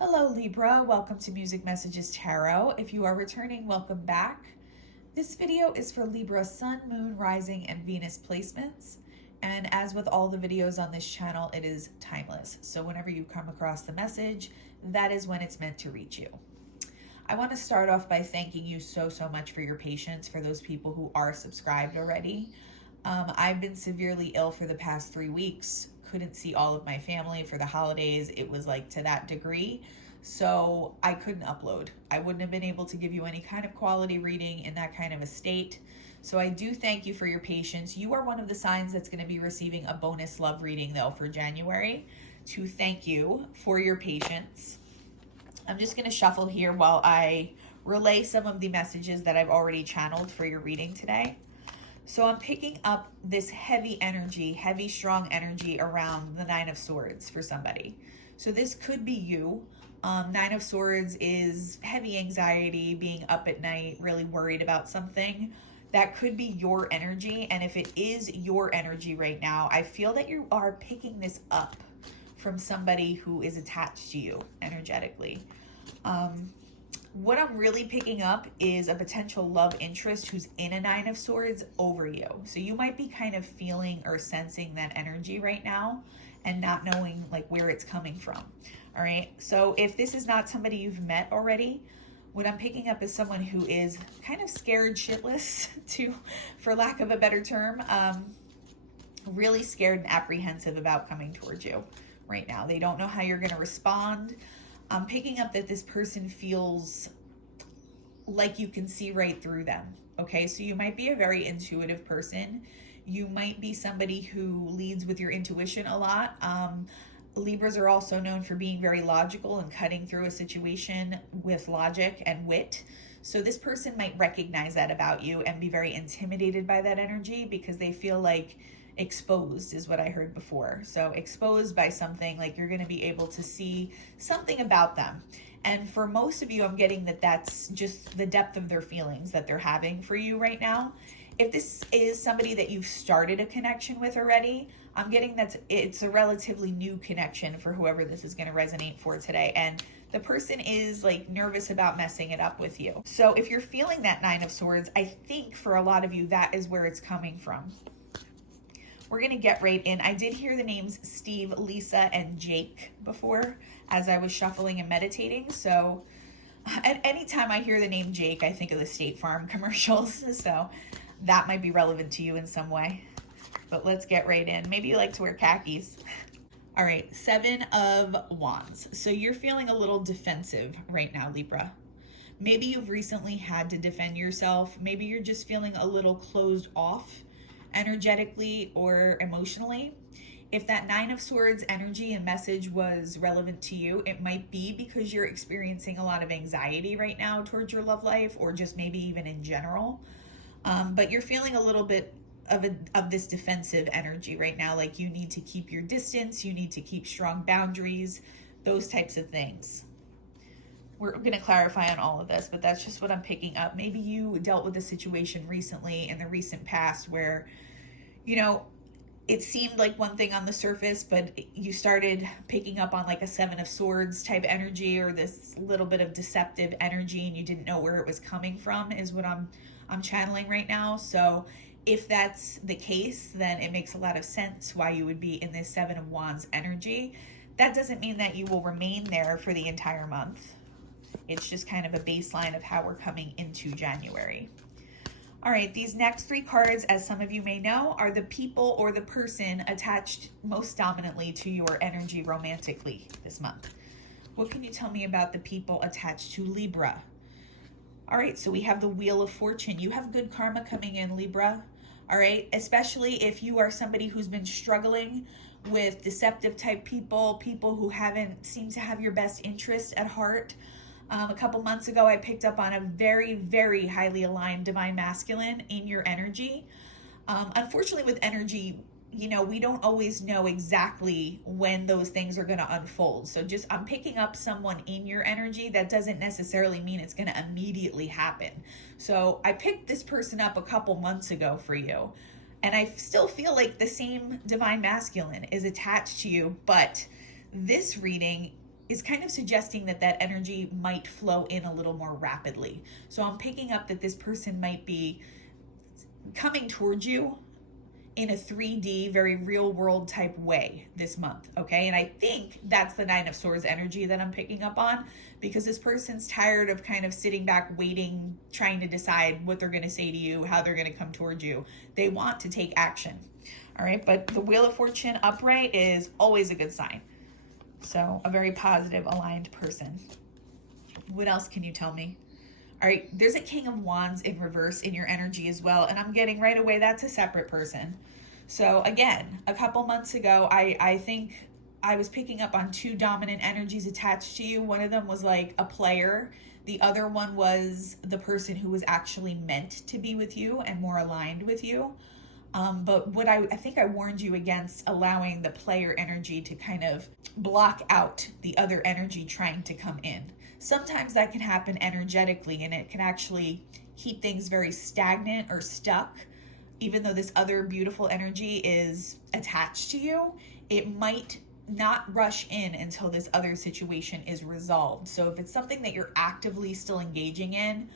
Hello Libra, welcome to Music Messages Tarot. If you are returning, welcome back. This video is for Libra Sun, Moon, Rising, and Venus placements. And as with all the videos on this channel, it is timeless. So whenever you come across the message, that is when it's meant to reach you. I want to start off by thanking you so much for your patience, for those people who are subscribed already. I've been severely ill for the past 3 weeks. Couldn't see all of my family for the holidays. It was like to that degree. So I couldn't upload. I wouldn't have been able to give you any kind of quality reading in that kind of a state. So I do thank you for your patience. You are one of the signs that's going to be receiving a bonus love reading though for January, to thank you for your patience. I'm just going to shuffle here while I relay some of the messages that I've already channeled for your reading today. So I'm picking up this heavy energy, heavy, strong energy around the Nine of Swords for somebody. So this could be you. Nine of Swords is heavy anxiety, being up at night, really worried about something. That could be your energy. And if it is your energy right now, I feel that you are picking this up from somebody who is attached to you energetically. What I'm really picking up is a potential love interest who's in a Nine of Swords over you. So you might be kind of feeling or sensing that energy right now and not knowing like where it's coming from. All right. So if this is not somebody you've met already, what I'm picking up is someone who is kind of scared shitless, for lack of a better term, really scared and apprehensive about coming towards you right now. They don't know how you're going to respond. I'm picking up that this person feels like you can see right through them. Okay, so you might be a very intuitive person. You might be somebody who leads with your intuition a lot. Libras are also known for being very logical and cutting through a situation with logic and wit. So this person might recognize that about you and be very intimidated by that energy because they feel like exposed is what I heard before. So exposed by something, like you're going to be able to see something about them. And for most of you, I'm getting that that's just the depth of their feelings that they're having for you right now. If this is somebody that you've started a connection with already, I'm getting that it's a relatively new connection for whoever this is going to resonate for today. And the person is like nervous about messing it up with you. So if you're feeling that Nine of Swords, I think for a lot of you, that is where it's coming from. We're going to get right in. I did hear the names Steve, Lisa, and Jake before as I was shuffling and meditating. So at any time I hear the name Jake, I think of the State Farm commercials. So that might be relevant to you in some way. But let's get right in. Maybe you like to wear khakis. All right, Seven of Wands. So you're feeling a little defensive right now, Libra. Maybe you've recently had to defend yourself. Maybe you're just feeling a little closed off energetically or emotionally. If that Nine of Swords energy and message was relevant to you, it might be because you're experiencing a lot of anxiety right now towards your love life, or just maybe even in general. But you're feeling a little bit of this defensive energy right now, like you need to keep your distance, you need to keep strong boundaries, those types of things. We're going to clarify on all of this, but that's just what I'm picking up. Maybe you dealt with a situation recently in the recent past where, you know, it seemed like one thing on the surface, but you started picking up on like a Seven of Swords type energy, or this little bit of deceptive energy, and you didn't know where it was coming from, is what I'm channeling right now. So if that's the case, then it makes a lot of sense why you would be in this Seven of Wands energy. That doesn't mean that you will remain there for the entire month. It's just kind of a baseline of how we're coming into January. All right, these next 3 cards, as some of you may know, are the people or the person attached most dominantly to your energy romantically this month. What can you tell me about the people attached to Libra? All right, so we have the Wheel of Fortune. You have good karma coming in, Libra. All right, especially if you are somebody who's been struggling with deceptive type people, people who haven't seemed to have your best interest at heart. A couple months ago, I picked up on a very, very highly aligned divine masculine in your energy. Unfortunately, with energy, you know, we don't always know exactly when those things are going to unfold. So I'm picking up someone in your energy. That doesn't necessarily mean it's going to immediately happen. So I picked this person up a couple months ago for you, and I still feel like the same divine masculine is attached to you, but this reading is kind of suggesting that that energy might flow in a little more rapidly. So I'm picking up that this person might be coming towards you in a 3D, very real world type way this month, okay? And I think that's the Nine of Swords energy that I'm picking up on, because this person's tired of kind of sitting back, waiting, trying to decide what they're gonna say to you, how they're gonna come towards you. They want to take action, all right? But the Wheel of Fortune upright is always a good sign. So a very positive, aligned person. What else can you tell me? All right, there's a King of Wands in reverse in your energy as well. And I'm getting right away, that's a separate person. So again, a couple months ago, I think I was picking up on two dominant energies attached to you. One of them was like a player. The other one was the person who was actually meant to be with you and more aligned with you. But what I think I warned you against allowing the player energy to kind of block out the other energy trying to come in. Sometimes that can happen energetically, and it can actually keep things very stagnant or stuck. Even though this other beautiful energy is attached to you, it might not rush in until this other situation is resolved. So if it's something that you're actively still engaging in,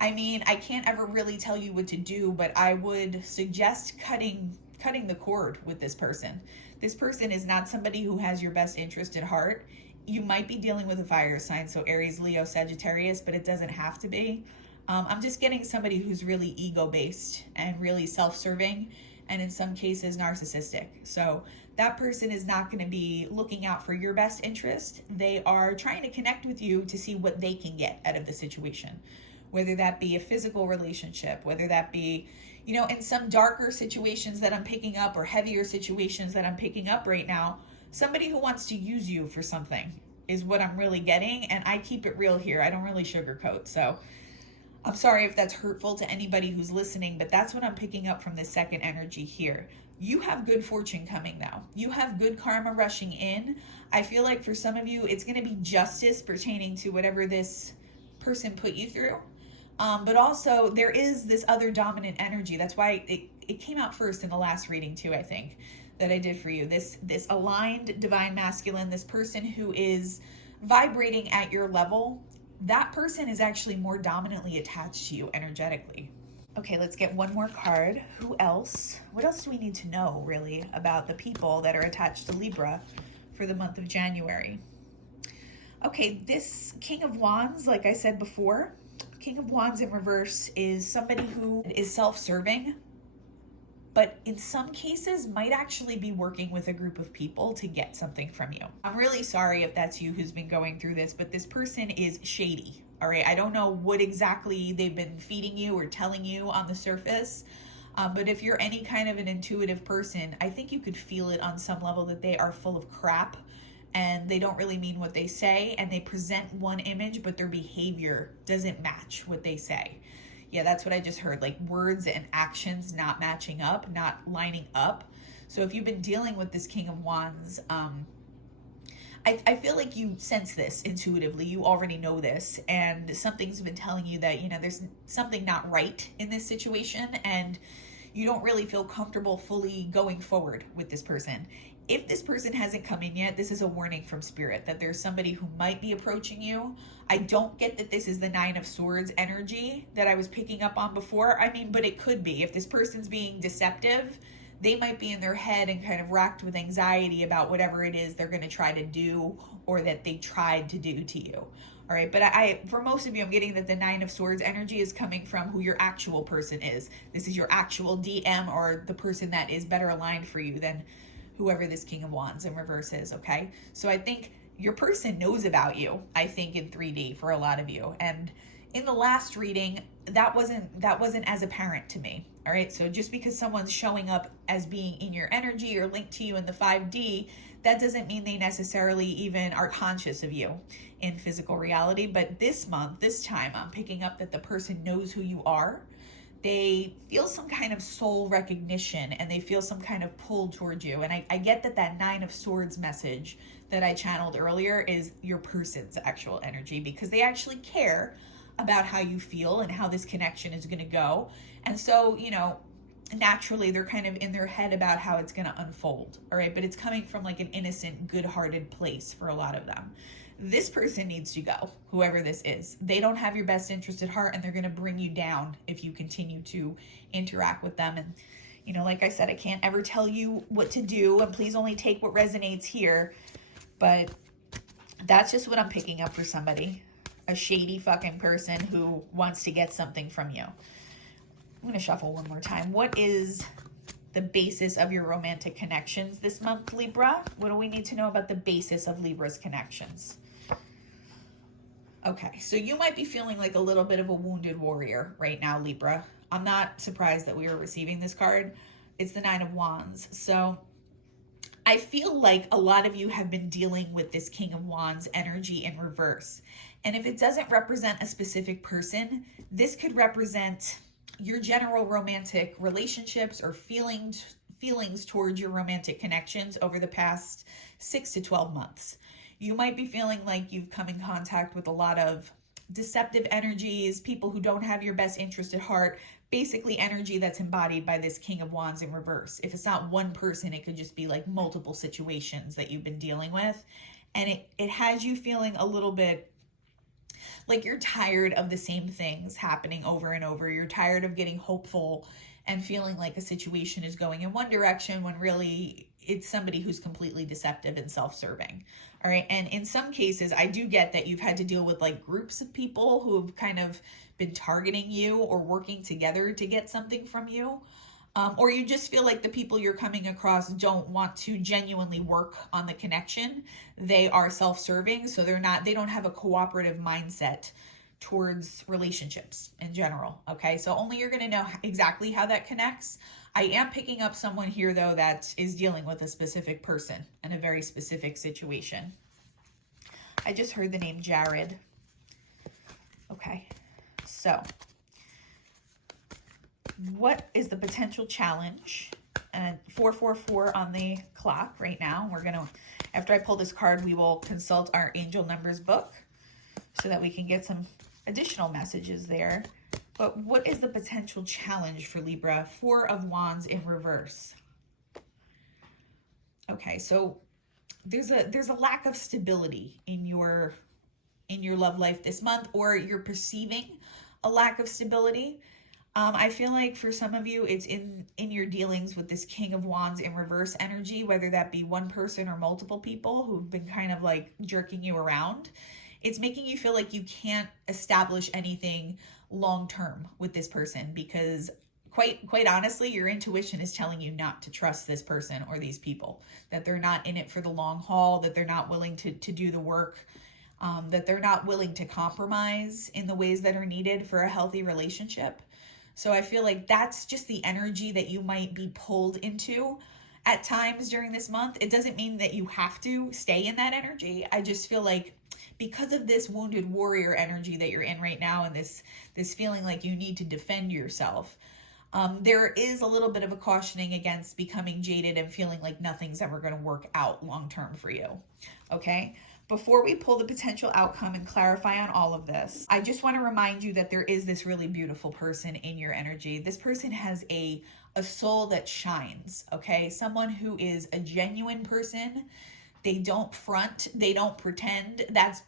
I mean, I can't ever really tell you what to do, but I would suggest cutting the cord with this person. This person is not somebody who has your best interest at heart. You might be dealing with a fire sign, so Aries, Leo, Sagittarius, but it doesn't have to be. I'm just getting somebody who's really ego-based and really self-serving, and in some cases narcissistic. So that person is not going to be looking out for your best interest. They are trying to connect with you to see what they can get out of the situation, whether that be a physical relationship, whether that be, you know, in some darker situations that I'm picking up, or heavier situations that I'm picking up right now, somebody who wants to use you for something is what I'm really getting. And I keep it real here. I don't really sugarcoat. So I'm sorry if that's hurtful to anybody who's listening, but that's what I'm picking up from the second energy here. You have good fortune coming though. You have good karma rushing in. I feel like for some of you, it's going to be justice pertaining to whatever this person put you through. But also there is this other dominant energy. That's why it came out first in the last reading too, I think, that I did for you. This aligned divine masculine, this person who is vibrating at your level, that person is actually more dominantly attached to you energetically. Okay, let's get one more card. Who else? What else do we need to know really about the people that are attached to Libra for the month of January? Okay, this King of Wands, like I said before, King of Wands in reverse is somebody who is self-serving, but in some cases might actually be working with a group of people to get something from you. I'm really sorry if that's you who's been going through this, but this person is shady, all right? I don't know what exactly they've been feeding you or telling you on the surface, but if you're any kind of an intuitive person, I think you could feel it on some level that they are full of crap and they don't really mean what they say, and they present one image, but their behavior doesn't match what they say. Yeah, that's what I just heard, like words and actions not matching up, not lining up. So if you've been dealing with this King of Wands, I feel like you sense this intuitively. You already know this, and something's been telling you that, you know, there's something not right in this situation, and you don't really feel comfortable fully going forward with this person. If this person hasn't come in yet, this is a warning from Spirit that there's somebody who might be approaching you. I don't get that this is the Nine of Swords energy that I was picking up on before. I mean, but it could be. If this person's being deceptive, they might be in their head and kind of racked with anxiety about whatever it is they're going to try to do or that they tried to do to you. All right, but for most of you, I'm getting that the Nine of Swords energy is coming from who your actual person is. This is your actual DM or the person that is better aligned for you than whoever this King of Wands in reverse is, okay? So I think your person knows about you, I think, in 3D for a lot of you. And in the last reading, that wasn't as apparent to me, all right? So just because someone's showing up as being in your energy or linked to you in the 5D, that doesn't mean they necessarily even are conscious of you in physical reality. But this month, this time, I'm picking up that the person knows who you are. They feel some kind of soul recognition and they feel some kind of pull towards you. And I get that Nine of Swords message that I channeled earlier is your person's actual energy, because they actually care about how you feel and how this connection is going to go. And so, you know, naturally they're kind of in their head about how it's going to unfold. All right. But it's coming from like an innocent, good-hearted place for a lot of them. This person needs to go, whoever this is. They don't have your best interest at heart, and they're going to bring you down if you continue to interact with them. And, you know, like I said, I can't ever tell you what to do, and please only take what resonates here. But that's just what I'm picking up for somebody. A shady fucking person who wants to get something from you. I'm going to shuffle one more time. What is the basis of your romantic connections this month, Libra? What do we need to know about the basis of Libra's connections? Okay, so you might be feeling like a little bit of a wounded warrior right now, Libra. I'm not surprised that we are receiving this card. It's the Nine of Wands. So I feel like a lot of you have been dealing with this King of Wands energy in reverse. And if it doesn't represent a specific person, this could represent your general romantic relationships or feelings towards your romantic connections over the past 6 to 12 months. You might be feeling like you've come in contact with a lot of deceptive energies, people who don't have your best interest at heart, basically energy that's embodied by this King of Wands in reverse. If it's not one person, it could just be like multiple situations that you've been dealing with. And it has you feeling a little bit like you're tired of the same things happening over and over. You're tired of getting hopeful and feeling like a situation is going in one direction when really it's somebody who's completely deceptive and self-serving. All right. And in some cases, I do get that you've had to deal with like groups of people who've kind of been targeting you or working together to get something from you. Or you just feel like the people you're coming across don't want to genuinely work on the connection. They are self-serving, so they don't have a cooperative mindset towards relationships in general. Okay, so only you're going to know exactly how that connects. I am picking up someone here though that is dealing with a specific person and a very specific situation. I just heard the name Jared. Okay, so what is the potential challenge? 444 on the clock right now. We're gonna, after I pull this card, we will consult our angel numbers book so that we can get some additional messages there. But what is the potential challenge for Libra? 4 of Wands in reverse. Okay, so there's a lack of stability in your love life this month, or you're perceiving a lack of stability. I feel like for some of you, it's in your dealings with this King of Wands in reverse energy, whether that be one person or multiple people who've been kind of like jerking you around. It's making you feel like you can't establish anything long-term with this person because quite honestly, your intuition is telling you not to trust this person or these people, that they're not in it for the long haul, that they're not willing to do the work, that they're not willing to compromise in the ways that are needed for a healthy relationship. So I feel like that's just the energy that you might be pulled into at times during this month. It doesn't mean that you have to stay in that energy. I just feel like because of this wounded warrior energy that you're in right now and this feeling like you need to defend yourself, there is a little bit of a cautioning against becoming jaded and feeling like nothing's ever going to work out long term for you. Okay? Before we pull the potential outcome and clarify on all of this, I just want to remind you that there is this really beautiful person in your energy. This person has a soul that shines, okay? Someone who is a genuine person. They don't front, they don't pretend. That's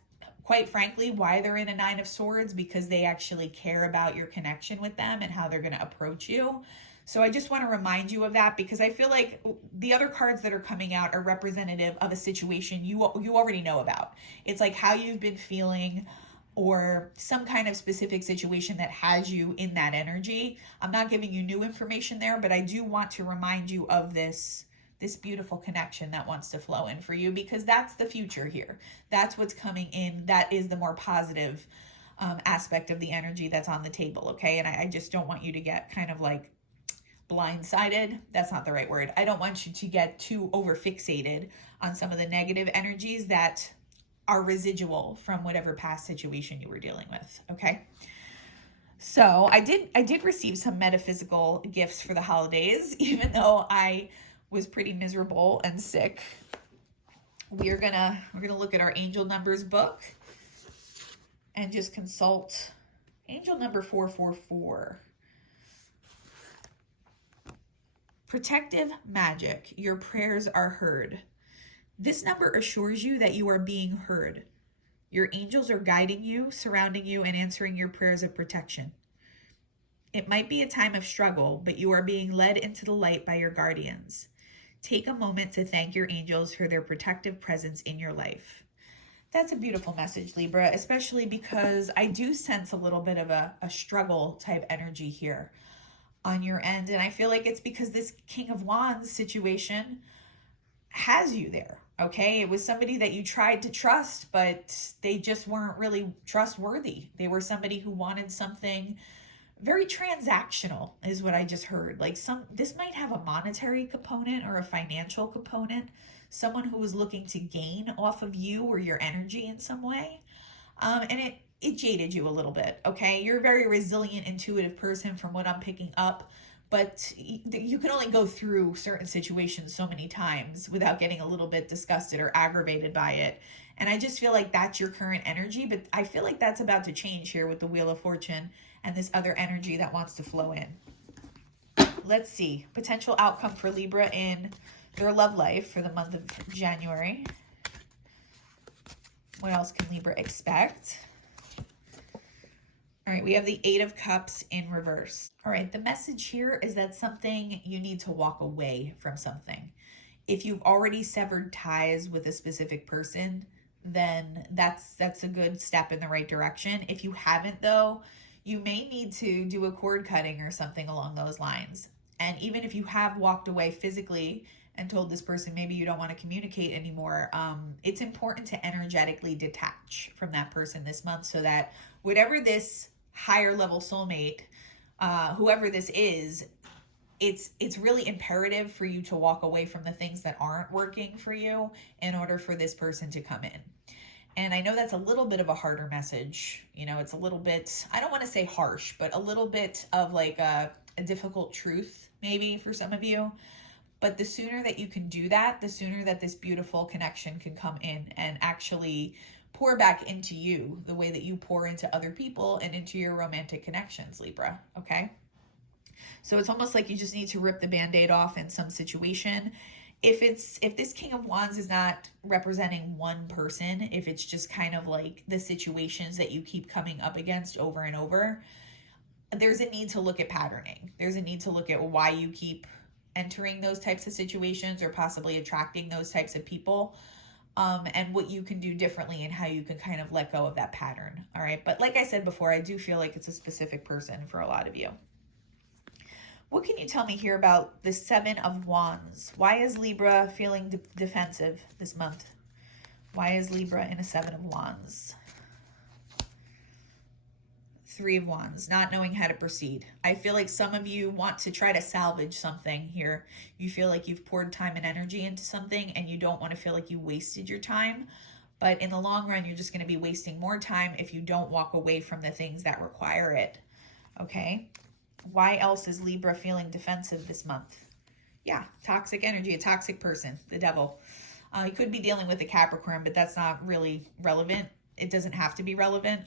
quite frankly why they're in a 9 of Swords, because they actually care about your connection with them and how they're going to approach you. So I just want to remind you of that, because I feel like the other cards that are coming out are representative of a situation you already know about. It's like how you've been feeling or some kind of specific situation that has you in that energy. I'm not giving you new information there, but I do want to remind you of this beautiful connection that wants to flow in for you, because that's the future here. That's what's coming in. That is the more positive aspect of the energy that's on the table, okay? And I just don't want you to get kind of like blindsided. That's not the right word. I don't want you to get too over fixated on some of the negative energies that are residual from whatever past situation you were dealing with, okay? So I did receive some metaphysical gifts for the holidays, even though I was pretty miserable and sick. We're gonna look at our angel numbers book and just consult angel number 444. Protective magic. Your prayers are heard. This number assures you that you are being heard. Your angels are guiding you, surrounding you, and answering your prayers of protection. It might be a time of struggle, but you are being led into the light by your guardians. Take a moment to thank your angels for their protective presence in your life. That's a beautiful message, Libra, especially because I do sense a little bit of a struggle type energy here on your end. And I feel like it's because this King of Wands situation has you there. Okay, it was somebody that you tried to trust, but they just weren't really trustworthy. They were somebody who wanted something very transactional, is what I just heard. Like this might have a monetary component or a financial component. Someone who was looking to gain off of you or your energy in some way. And it jaded you a little bit. Okay, you're a very resilient, intuitive person from what I'm picking up. But you can only go through certain situations so many times without getting a little bit disgusted or aggravated by it. And I just feel like that's your current energy, but I feel like that's about to change here with the Wheel of Fortune and this other energy that wants to flow in. Let's see. Potential outcome for Libra in their love life for the month of January. What else can Libra expect? All right, we have the Eight of Cups in reverse. All right, the message here is that something, you need to walk away from something. If you've already severed ties with a specific person, then that's a good step in the right direction. If you haven't though, you may need to do a cord cutting or something along those lines. And even if you have walked away physically and told this person maybe you don't want to communicate anymore, it's important to energetically detach from that person this month so that whatever this higher level soulmate, whoever this is, it's really imperative for you to walk away from the things that aren't working for you in order for this person to come in. And I know that's a little bit of a harder message. You know, it's a little bit, I don't want to say harsh, but a little bit of like a difficult truth maybe for some of you. But the sooner that you can do that, the sooner that this beautiful connection can come in and actually pour back into you the way that you pour into other people and into your romantic connections, Libra, okay? So it's almost like you just need to rip the Band-Aid off in some situation. If this King of Wands is not representing one person, if it's just kind of like the situations that you keep coming up against over and over, there's a need to look at patterning. There's a need to look at why you keep entering those types of situations or possibly attracting those types of people, and what you can do differently and how you can kind of let go of that pattern. All right. But like I said before, I do feel like it's a specific person for a lot of you. What can you tell me here about the Seven of Wands? Why is Libra feeling defensive this month? Why is Libra in a Seven of Wands? Three of Wands, not knowing how to proceed. I feel like some of you want to try to salvage something here. You feel like you've poured time and energy into something and you don't want to feel like you wasted your time. But in the long run, you're just going to be wasting more time if you don't walk away from the things that require it. Okay? Why else is Libra feeling defensive this month? Yeah, toxic energy, a toxic person, the devil. You could be dealing with a Capricorn, but that's not really relevant. It doesn't have to be relevant.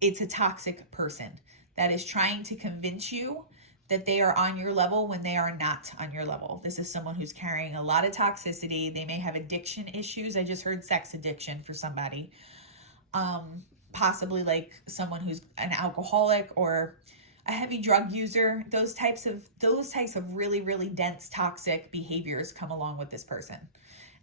It's a toxic person that is trying to convince you that they are on your level when they are not on your level. This is someone who's carrying a lot of toxicity. They may have addiction issues. I just heard sex addiction for somebody. Possibly like someone who's an alcoholic or a heavy drug user. Those types of really, really dense toxic behaviors come along with this person.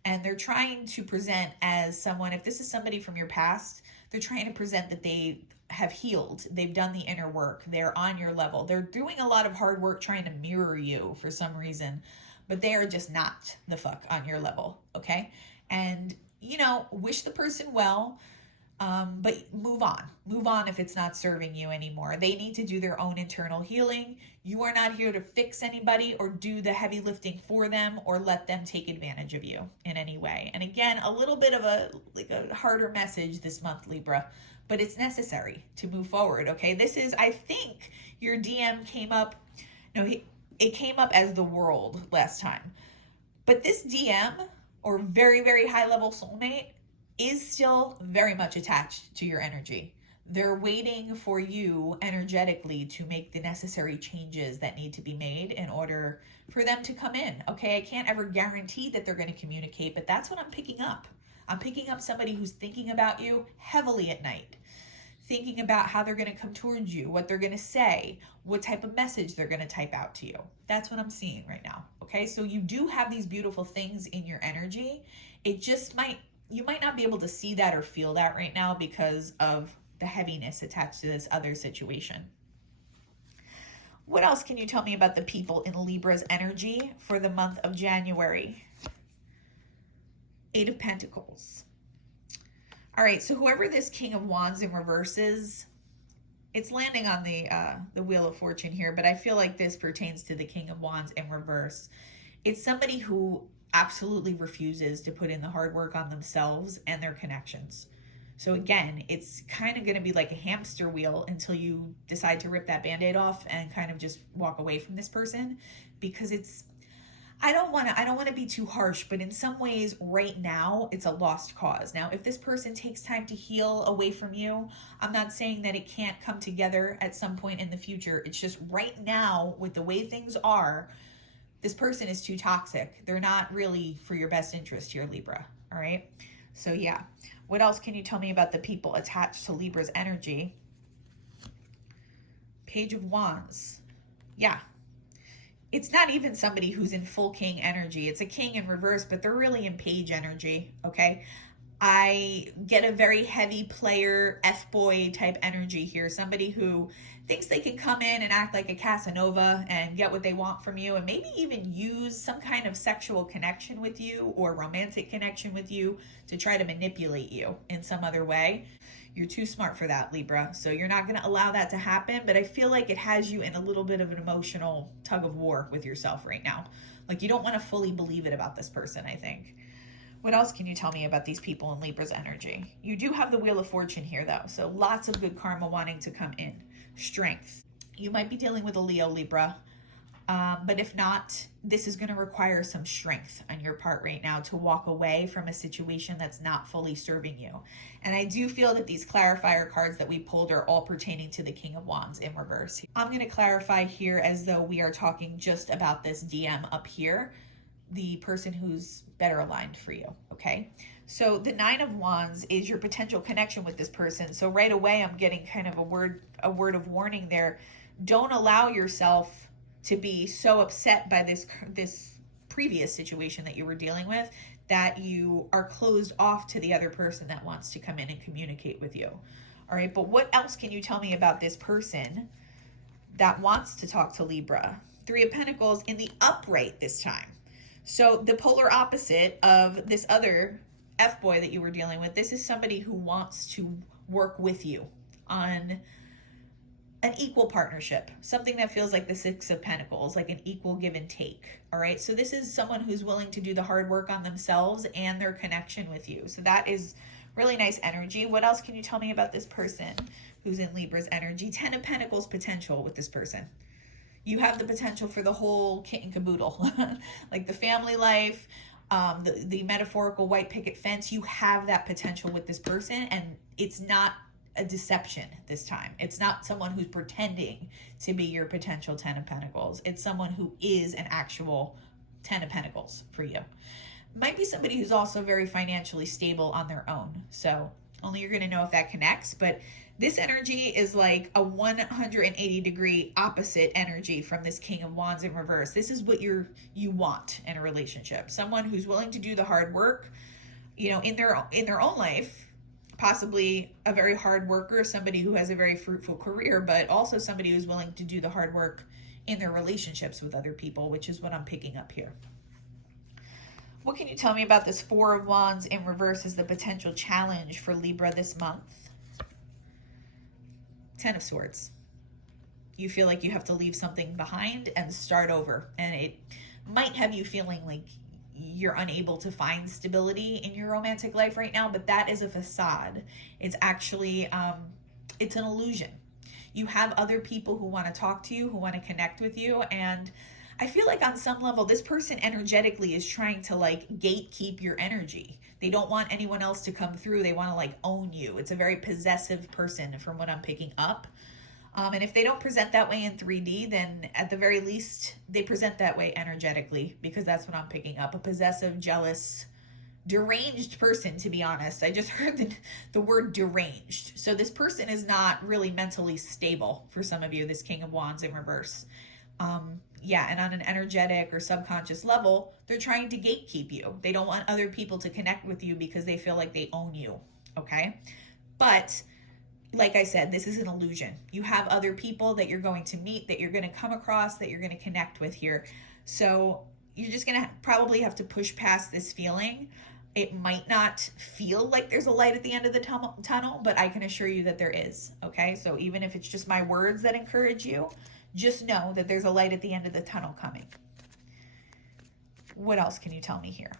And they're trying to present as someone, if this is somebody from your past, they're trying to present that they have healed. They've done the inner work. They're on your level. They're doing a lot of hard work trying to mirror you for some reason, but they are just not the fuck on your level, okay? And, you know, wish the person well, but move on. Move on if it's not serving you anymore. They need to do their own internal healing. You are not here to fix anybody or do the heavy lifting for them or let them take advantage of you in any way. And again, a little bit of a harder message this month, Libra, but it's necessary to move forward, okay? This is, I think your DM came up, it came up as the World last time. But this DM or very, very high level soulmate is still very much attached to your energy. They're waiting for you energetically to make the necessary changes that need to be made in order for them to come in. Okay, I can't ever guarantee that they're going to communicate, but that's what I'm picking up. I'm picking up somebody who's thinking about you heavily at night, thinking about how they're going to come towards you, what they're going to say, what type of message they're going to type out to you. That's what I'm seeing right now. Okay, so you do have these beautiful things in your energy. It just you might not be able to see that or feel that right now because of the heaviness attached to this other situation. What else can you tell me about the people in Libra's energy for the month of January? Eight of Pentacles. All right, so whoever this King of Wands in reverse is, it's landing on the Wheel of Fortune here, but I feel like this pertains to the King of Wands in reverse. It's somebody who absolutely refuses to put in the hard work on themselves and their connections. So again, it's kind of going to be like a hamster wheel until you decide to rip that Band-Aid off and kind of just walk away from this person, because I don't want to be too harsh, but in some ways right now it's a lost cause. Now, if this person takes time to heal away from you, I'm not saying that it can't come together at some point in the future. It's just right now, with the way things are, this person is too toxic. They're not really for your best interest here, Libra. All right. So yeah, what else can you tell me about the people attached to Libra's energy? Page of Wands. Yeah. It's not even somebody who's in full king energy. It's a king in reverse, but they're really in page energy, okay? I get a very heavy player, F-boy type energy here. Somebody who thinks they can come in and act like a Casanova and get what they want from you, and maybe even use some kind of sexual connection with you or romantic connection with you to try to manipulate you in some other way. You're too smart for that, Libra. So you're not going to allow that to happen, but I feel like it has you in a little bit of an emotional tug of war with yourself right now. Like you don't want to fully believe it about this person, I think. What else can you tell me about these people in Libra's energy? You do have the Wheel of Fortune here, though, so lots of good karma wanting to come in. Strength. You might be dealing with a Leo, Libra, but if not, this is going to require some strength on your part right now to walk away from a situation that's not fully serving you. And I do feel that these clarifier cards that we pulled are all pertaining to the King of Wands in reverse. I'm going to clarify here as though we are talking just about this DM up here, the person who's better aligned for you, okay? So the Nine of Wands is your potential connection with this person. So right away, I'm getting kind of a word of warning there. Don't allow yourself to be so upset by this previous situation that you were dealing with that you are closed off to the other person that wants to come in and communicate with you. All right, but what else can you tell me about this person that wants to talk to Libra? Three of Pentacles in the upright this time. So the polar opposite of this other F-boy that you were dealing with, this is somebody who wants to work with you on an equal partnership, something that feels like the Six of Pentacles, like an equal give and take. All right. So this is someone who's willing to do the hard work on themselves and their connection with you. So that is really nice energy. What else can you tell me about this person who's in Libra's energy? 10 of Pentacles potential with this person. You have the potential for the whole kit and caboodle, like the family life, the metaphorical white picket fence. You have that potential with this person, and it's not a deception this time. It's not someone who's pretending to be your potential 10 of Pentacles. It's someone who is an actual 10 of Pentacles for you. Might be somebody who's also very financially stable on their own. So only you're going to know if that connects, but this energy is like a 180-degree opposite energy from this King of Wands in reverse. This is what you want in a relationship. Someone who's willing to do the hard work, you know, in their own life, possibly a very hard worker, somebody who has a very fruitful career, but also somebody who's willing to do the hard work in their relationships with other people, which is what I'm picking up here. What can you tell me about this Four of Wands in reverse as the potential challenge for Libra this month? 10 of Swords. You feel like you have to leave something behind and start over. And it might have you feeling like you're unable to find stability in your romantic life right now, but that is a facade. It's actually, it's an illusion. You have other people who want to talk to you, who want to connect with you, and I feel like on some level, this person energetically is trying to like gatekeep your energy. They don't want anyone else to come through. They want to like own you. It's a very possessive person from what I'm picking up. And if they don't present that way in 3D, then at the very least, they present that way energetically, because that's what I'm picking up. A possessive, jealous, deranged person, to be honest. I just heard the word deranged. So this person is not really mentally stable for some of you, this King of Wands in reverse. Yeah, and on an energetic or subconscious level, they're trying to gatekeep you. They don't want other people to connect with you because they feel like they own you, okay? But like I said, this is an illusion. You have other people that you're going to meet, that you're going to come across, that you're going to connect with here. So you're just going to probably have to push past this feeling. It might not feel like there's a light at the end of the tunnel, but I can assure you that there is, okay? So even if it's just my words that encourage you, just know that there's a light at the end of the tunnel coming. What else can you tell me here?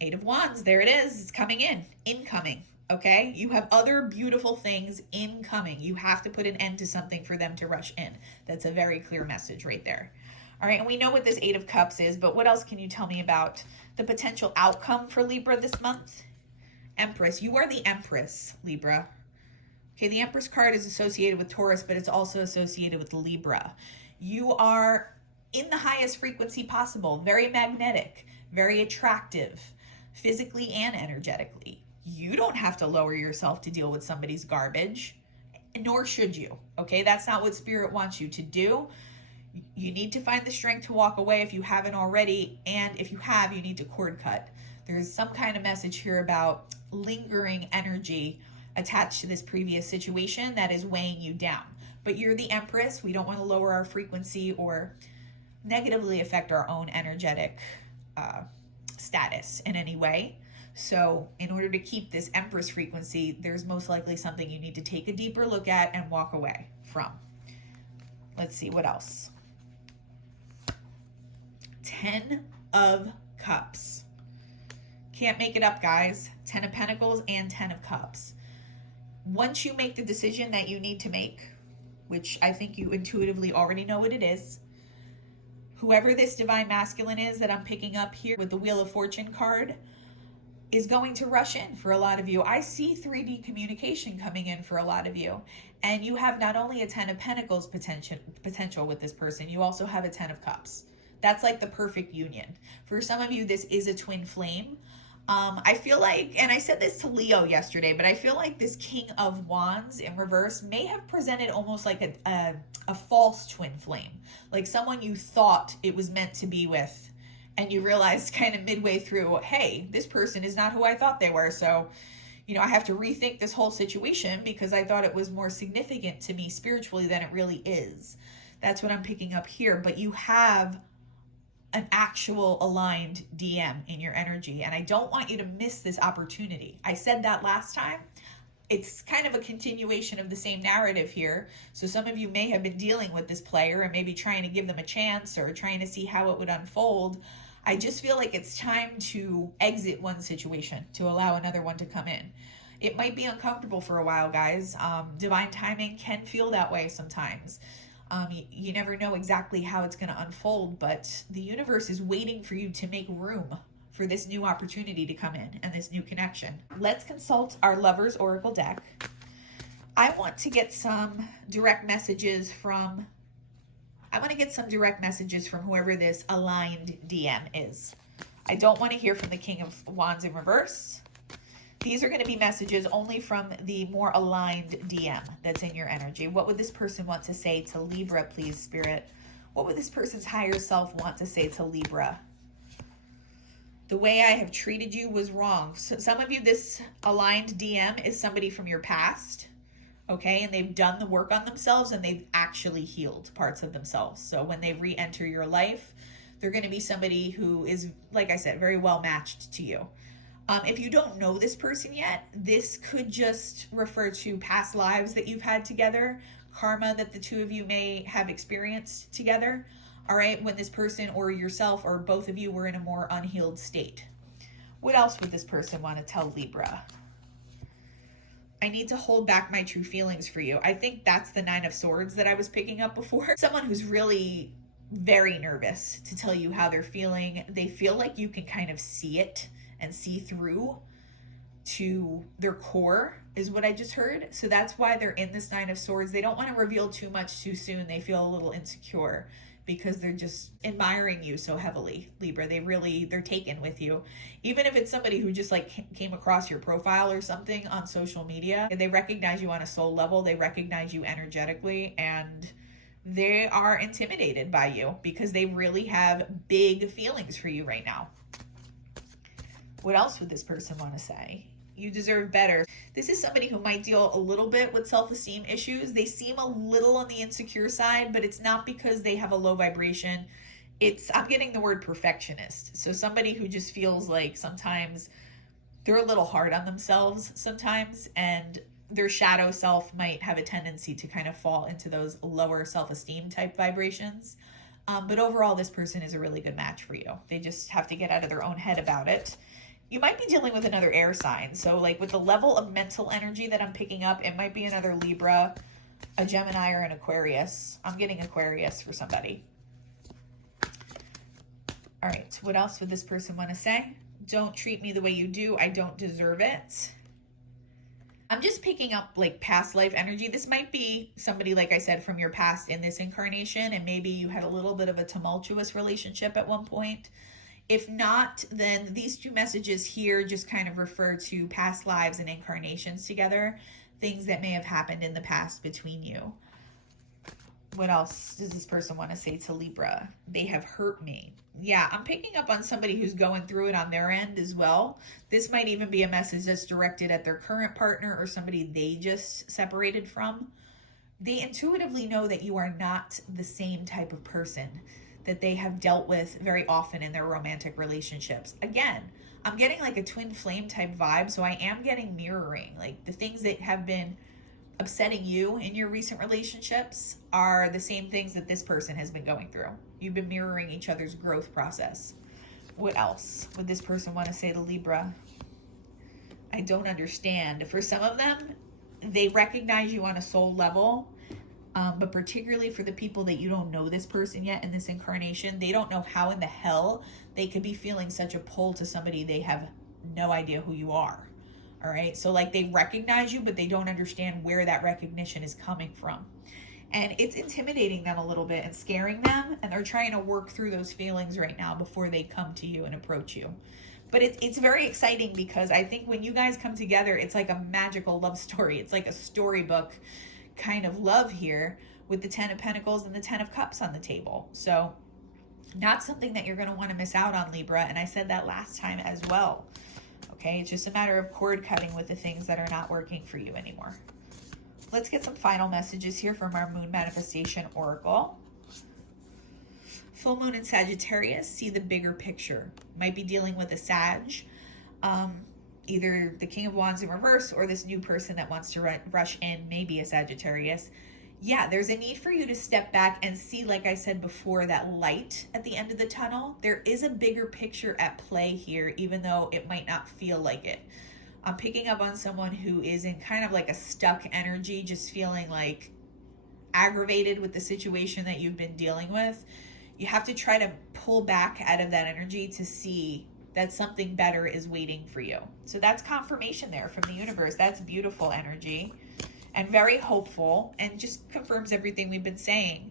8 of Wands, there it is. It's coming in, incoming, okay? You have other beautiful things incoming. You have to put an end to something for them to rush in. That's a very clear message right there. All right, and we know what this 8 of Cups is, but what else can you tell me about the potential outcome for Libra this month? Empress, you are the Empress, Libra. Okay, the Empress card is associated with Taurus, but it's also associated with Libra. You are in the highest frequency possible, very magnetic, very attractive, physically and energetically. You don't have to lower yourself to deal with somebody's garbage, nor should you, okay? That's not what Spirit wants you to do. You need to find the strength to walk away if you haven't already, and if you have, you need to cord cut. There's some kind of message here about lingering energy attached to this previous situation that is weighing you down. But you're the Empress. We don't want to lower our frequency or negatively affect our own energetic status in any way. So in order to keep this Empress frequency, there's most likely something you need to take a deeper look at and walk away from. Let's see, what else? 10 of Cups. Can't make it up, guys. 10 of Pentacles and 10 of Cups. Once you make the decision that you need to make, which I think you intuitively already know what it is, whoever this Divine Masculine is that I'm picking up here with the Wheel of Fortune card is going to rush in for a lot of you. I see 3D communication coming in for a lot of you. And you have not only a 10 of Pentacles potential with this person, you also have a 10 of Cups. That's like the perfect union. For some of you, this is a twin flame. I feel like, and I said this to Leo yesterday, but I feel like this King of Wands in reverse may have presented almost like a false twin flame. Like someone you thought it was meant to be with, and you realized kind of midway through, hey, this person is not who I thought they were. So, you know, I have to rethink this whole situation because I thought it was more significant to me spiritually than it really is. That's what I'm picking up here. But you have an actual aligned DM in your energy, and I don't want you to miss this opportunity. I said that last time. It's kind of a continuation of the same narrative here. So some of you may have been dealing with this player and maybe trying to give them a chance or trying to see how it would unfold. I just feel like it's time to exit one situation to allow another one to come in. It might be uncomfortable for a while, guys. Divine timing can feel that way sometimes. You never know exactly how it's going to unfold, but the universe is waiting for you to make room for this new opportunity to come in and this new connection. Let's consult our Lovers Oracle deck. I want to get some direct messages from whoever this aligned DM is. I don't want to hear from the King of Wands in reverse. These are going to be messages only from the more aligned DM that's in your energy. What would this person want to say to Libra, please, Spirit? What would this person's higher self want to say to Libra? The way I have treated you was wrong. So some of you, this aligned DM is somebody from your past, okay? And they've done the work on themselves and they've actually healed parts of themselves. So when they re-enter your life, they're going to be somebody who is, like I said, very well matched to you. If you don't know this person yet, this could just refer to past lives that you've had together, karma that the two of you may have experienced together, all right, when this person or yourself or both of you were in a more unhealed state. What else would this person want to tell Libra? I need to hold back my true feelings for you. I think that's the 9 of Swords that I was picking up before. Someone who's really very nervous to tell you how they're feeling. They feel like you can kind of see it and see through to their core, is what I just heard. So that's why they're in this Nine of Swords. They don't want to reveal too much too soon. They feel a little insecure because they're just admiring you so heavily, Libra. They're taken with you. Even if it's somebody who just like came across your profile or something on social media, they recognize you on a soul level. They recognize you energetically, and they are intimidated by you because they really have big feelings for you right now. What else would this person want to say? You deserve better. This is somebody who might deal a little bit with self-esteem issues. They seem a little on the insecure side, but it's not because they have a low vibration. I'm getting the word perfectionist. So somebody who just feels like sometimes they're a little hard on themselves sometimes, and their shadow self might have a tendency to kind of fall into those lower self-esteem type vibrations. But overall, this person is a really good match for you. They just have to get out of their own head about it. You might be dealing with another air sign. So like with the level of mental energy that I'm picking up, it might be another Libra, a Gemini, or an Aquarius. I'm getting Aquarius for somebody. All right, what else would this person want to say? Don't treat me the way you do. I don't deserve it. I'm just picking up like past life energy. This might be somebody, like I said, from your past in this incarnation, and maybe you had a little bit of a tumultuous relationship at one point. If not, then these two messages here just kind of refer to past lives and incarnations together, things that may have happened in the past between you. What else does this person want to say to Libra? They have hurt me. Yeah, I'm picking up on somebody who's going through it on their end as well. This might even be a message that's directed at their current partner or somebody they just separated from. They intuitively know that you are not the same type of person that they have dealt with very often in their romantic relationships. Again, I'm getting like a twin flame type vibe, so I am getting mirroring. Like the things that have been upsetting you in your recent relationships are the same things that this person has been going through. You've been mirroring each other's growth process. What else would this person want to say to Libra? I don't understand. For some of them, they recognize you on a soul level, but particularly for the people that you don't know this person yet in this incarnation, they don't know how in the hell they could be feeling such a pull to somebody they have no idea who you are. All right. So like they recognize you, but they don't understand where that recognition is coming from. And it's intimidating them a little bit and scaring them. And they're trying to work through those feelings right now before they come to you and approach you. But it's very exciting because I think when you guys come together, it's like a magical love story. It's like a storybook kind of love here with the 10 of Pentacles and the 10 of Cups on the table. So not something that you're going to want to miss out on, Libra. And I said that last time as well. Okay, it's just a matter of cord cutting with the things that are not working for you anymore. Let's get some final messages here from our Moon Manifestation Oracle. Full Moon in Sagittarius, see the bigger picture. Might be dealing with a Sag, either the King of Wands in reverse or this new person that wants to rush in, maybe a Sagittarius. Yeah, there's a need for you to step back and see, like I said before, that light at the end of the tunnel. There is a bigger picture at play here, even though it might not feel like it. I'm picking up on someone who is in kind of like a stuck energy, just feeling like aggravated with the situation that you've been dealing with. You have to try to pull back out of that energy to see that something better is waiting for you. So that's confirmation there from the universe. That's beautiful energy and very hopeful, and just confirms everything we've been saying.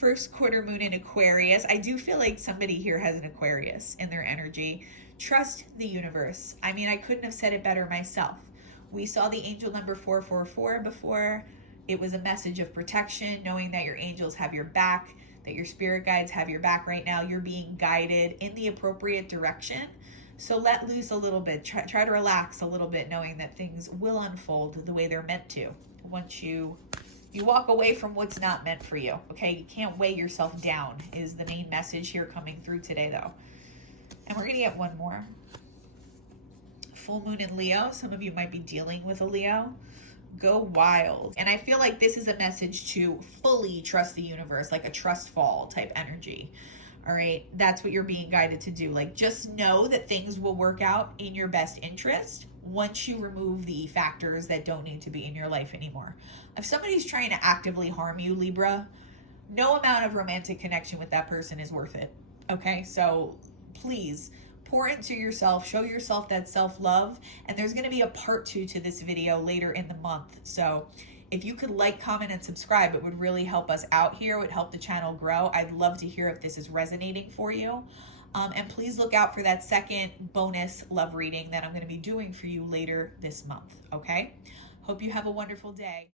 First quarter moon in Aquarius. I do feel like somebody here has an Aquarius in their energy. Trust the universe. I mean, I couldn't have said it better myself. We saw the angel number 444 before. It was a message of protection, knowing that your angels have your back, that your spirit guides have your back right now. You're being guided in the appropriate direction. So let loose a little bit. Try to relax a little bit, knowing that things will unfold the way they're meant to. Once you walk away from what's not meant for you, okay? You can't weigh yourself down is the main message here coming through today, though. And we're going to get one more. Full moon in Leo. Some of you might be dealing with a Leo. Go wild. And I feel like this is a message to fully trust the universe, like a trust fall type energy. All right, that's what you're being guided to do. Like, just know that things will work out in your best interest once you remove the factors that don't need to be in your life anymore. If somebody's trying to actively harm you, Libra, no amount of romantic connection with that person is worth it. Okay, so please pour into yourself, show yourself that self-love, and there's going to be a part 2 to this video later in the month. So if you could like, comment, and subscribe, it would really help us out here. It would help the channel grow. I'd love to hear if this is resonating for you. And please look out for that second bonus love reading that I'm going to be doing for you later this month, okay? Hope you have a wonderful day.